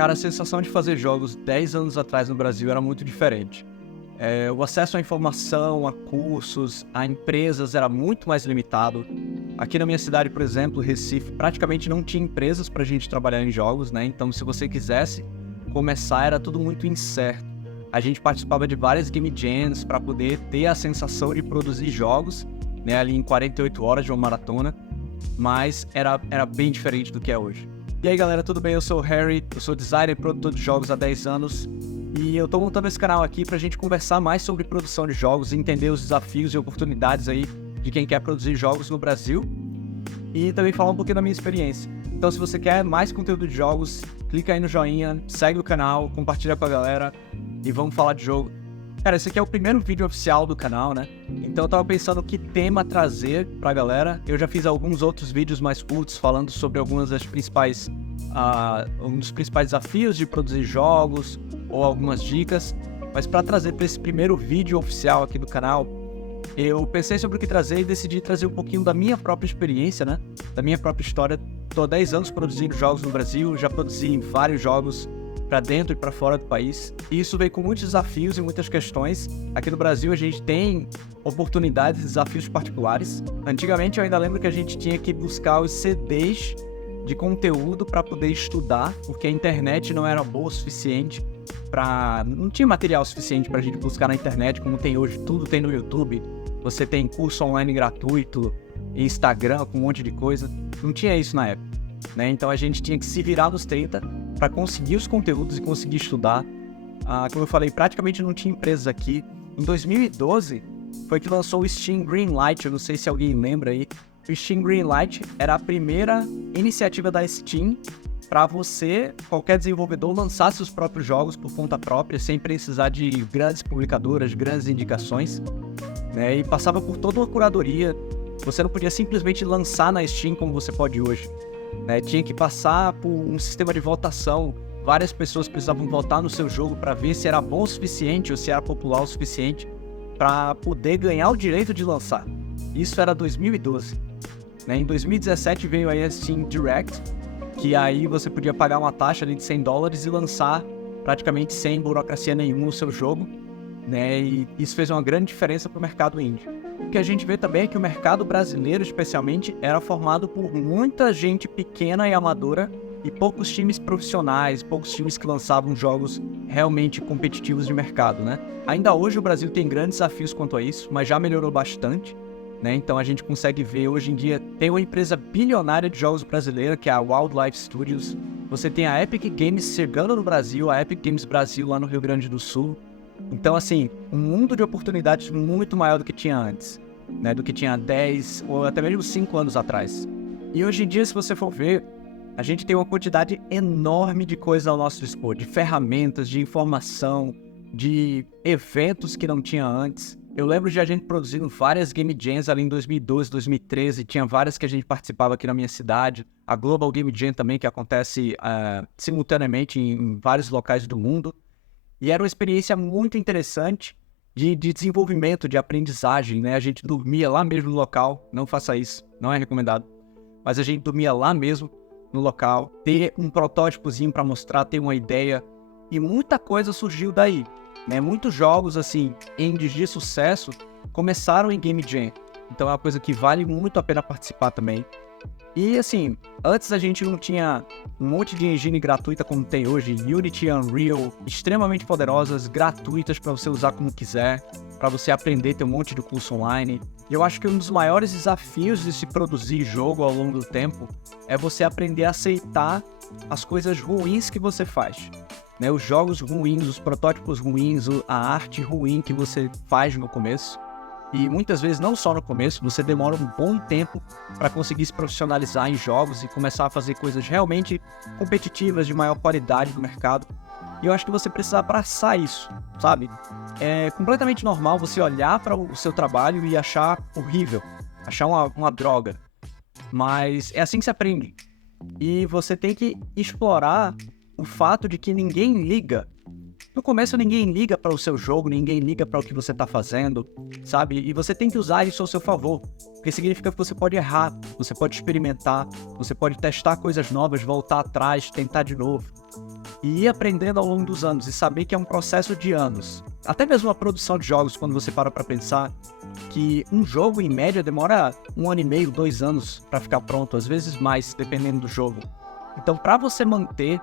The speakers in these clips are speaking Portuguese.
Cara, a sensação de fazer jogos 10 anos atrás no Brasil era muito diferente. O acesso à informação, a cursos, a empresas era muito mais limitado. Aqui na minha cidade, por exemplo, Recife, praticamente não tinha empresas pra gente trabalhar em jogos, né? Então, se você quisesse começar, era tudo muito incerto. A gente participava de várias game jams para poder ter a sensação de produzir jogos, né? Ali em 48 horas de uma maratona, mas era bem diferente do que é hoje. E aí, galera, tudo bem? Eu sou o Harry, eu sou designer e produtor de jogos há 10 anos. E eu tô montando esse canal aqui pra gente conversar mais sobre produção de jogos, entender os desafios e oportunidades aí de quem quer produzir jogos no Brasil e também falar um pouquinho da minha experiência. Então, se você quer mais conteúdo de jogos, clica aí no joinha, segue o canal, compartilha com a galera e vamos falar de jogo. Cara, esse aqui é o primeiro vídeo oficial do canal, né? Então eu tava pensando que tema trazer pra galera. Eu já fiz alguns outros vídeos mais curtos falando sobre algumas das principais um dos principais desafios de produzir jogos ou algumas dicas, mas para trazer para esse primeiro vídeo oficial aqui do canal, eu pensei sobre o que trazer e decidi trazer um pouquinho da minha própria experiência, né? Da minha própria história. Tô há 10 anos produzindo jogos no Brasil, já produzi vários jogos para dentro e para fora do país. E isso veio com muitos desafios e muitas questões. Aqui no Brasil a gente tem oportunidades e desafios particulares. Antigamente eu ainda lembro que a gente tinha que buscar os CDs de conteúdo para poder estudar, porque a internet não era boa o suficiente não tinha material suficiente para a gente buscar na internet, como tem hoje, tudo tem no YouTube. Você tem curso online gratuito, Instagram com um monte de coisa. Não tinha isso na época, né? Então a gente tinha que se virar nos 30 para conseguir os conteúdos e conseguir estudar. Como eu falei, praticamente não tinha empresas aqui. Em 2012 foi que lançou o Steam Greenlight, eu não sei se alguém lembra aí. O Steam Greenlight era a primeira iniciativa da Steam para você, qualquer desenvolvedor, lançar seus próprios jogos por conta própria, sem precisar de grandes publicadoras, grandes indicações, né? E passava por toda uma curadoria. Você não podia simplesmente lançar na Steam como você pode hoje, né? Tinha que passar por um sistema de votação. Várias pessoas precisavam votar no seu jogo para ver se era bom o suficiente ou se era popular o suficiente para poder ganhar o direito de lançar. Isso era 2012. Né? Em 2017 veio aí a Steam Direct, que aí você podia pagar uma taxa ali de $100 e lançar praticamente sem burocracia nenhuma o seu jogo, né? E isso fez uma grande diferença para o mercado indie. O que a gente vê também é que o mercado brasileiro, especialmente, era formado por muita gente pequena e amadora e poucos times profissionais, poucos times que lançavam jogos realmente competitivos de mercado, né? Ainda hoje o Brasil tem grandes desafios quanto a isso, mas já melhorou bastante. Né? Então a gente consegue ver hoje em dia, tem uma empresa bilionária de jogos brasileira, que é a Wildlife Studios. Você tem a Epic Games chegando no Brasil, a Epic Games Brasil lá no Rio Grande do Sul. Então assim, um mundo de oportunidades muito maior do que tinha antes, né? Do que tinha 10 ou até mesmo 5 anos atrás. E hoje em dia, se você for ver, a gente tem uma quantidade enorme de coisas ao nosso dispor, de ferramentas, de informação, de eventos que não tinha antes. Eu lembro de a gente produzindo várias game jams ali em 2012, 2013, tinha várias que a gente participava aqui na minha cidade, a Global Game Jam também, que acontece simultaneamente em vários locais do mundo, e era uma experiência muito interessante de desenvolvimento, de aprendizagem, né? A gente dormia lá mesmo no local, não faça isso, não é recomendado, mas a gente dormia lá mesmo no local, ter um protótipozinho para mostrar, ter uma ideia, e muita coisa surgiu daí. Né, muitos jogos, assim, indies de sucesso começaram em Game Jam. Então é uma coisa que vale muito a pena participar também. E, assim, antes a gente não tinha um monte de engine gratuita como tem hoje. Unity e Unreal, extremamente poderosas, gratuitas para você usar como quiser, para você aprender, ter um monte de curso online. E eu acho que um dos maiores desafios de se produzir jogo ao longo do tempo é você aprender a aceitar as coisas ruins que você faz. Né, os jogos ruins, os protótipos ruins, a arte ruim que você faz no começo. E muitas vezes, não só no começo, você demora um bom tempo para conseguir se profissionalizar em jogos e começar a fazer coisas realmente competitivas, de maior qualidade no mercado. E eu acho que você precisa abraçar isso, sabe? É completamente normal você olhar para o seu trabalho e achar horrível, achar uma droga. Mas é assim que se aprende. E você tem que explorar o fato de que ninguém liga. No começo ninguém liga para o seu jogo, ninguém liga para o que você está fazendo, sabe? E você tem que usar isso ao seu favor, porque significa que você pode errar, você pode experimentar, você pode testar coisas novas, voltar atrás, tentar de novo. e ir aprendendo ao longo dos anos e saber que é um processo de anos. Até mesmo a produção de jogos, quando você para pensar que um jogo, em média, demora 1 ano e meio, 2 anos para ficar pronto, às vezes mais, dependendo do jogo. Então, para você manter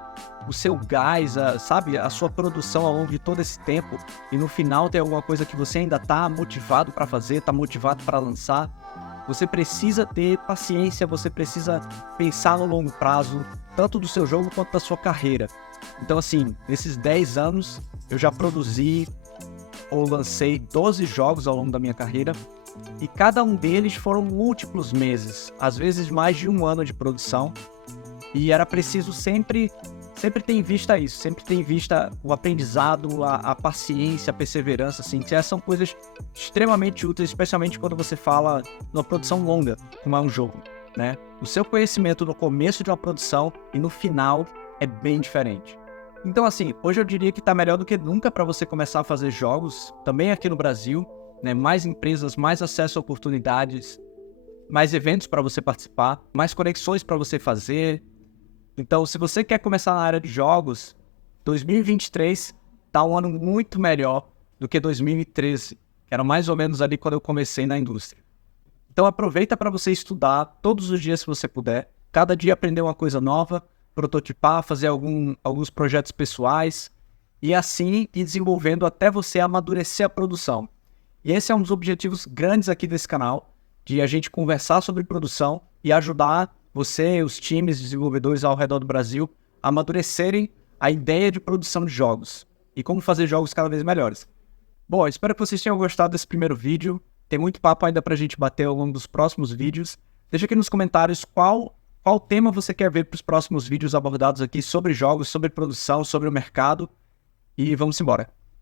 o seu gás, a sua produção ao longo de todo esse tempo, e no final ter alguma coisa que você ainda está motivado para fazer, está motivado para lançar, você precisa ter paciência, você precisa pensar no longo prazo, tanto do seu jogo quanto da sua carreira. Então, assim, nesses 10 anos, eu já produzi ou lancei 12 jogos ao longo da minha carreira, e cada um deles foram múltiplos meses, às vezes mais de 1 ano de produção, e era preciso sempre ter em vista isso, sempre ter em vista o aprendizado, a paciência, a perseverança, assim, que essas são coisas extremamente úteis, especialmente quando você fala numa produção longa, como é um jogo, né? O seu conhecimento no começo de uma produção e no final é bem diferente. Então, assim, hoje eu diria que está melhor do que nunca para você começar a fazer jogos, também aqui no Brasil, né? Mais empresas, mais acesso a oportunidades, mais eventos para você participar, mais conexões para você fazer. Então, se você quer começar na área de jogos, 2023 tá um ano muito melhor do que 2013, que era mais ou menos ali quando eu comecei na indústria. Então, aproveita para você estudar todos os dias se você puder, cada dia aprender uma coisa nova, prototipar, fazer alguns projetos pessoais e assim ir desenvolvendo até você amadurecer a produção. E esse é um dos objetivos grandes aqui desse canal, de a gente conversar sobre produção e ajudar você e os times de desenvolvedores ao redor do Brasil a amadurecerem a ideia de produção de jogos e como fazer jogos cada vez melhores. Bom, espero que vocês tenham gostado desse primeiro vídeo. Tem muito papo ainda pra gente bater ao longo dos próximos vídeos. Deixa aqui nos comentários qual tema você quer ver para os próximos vídeos abordados aqui sobre jogos, sobre produção, sobre o mercado. E vamos embora.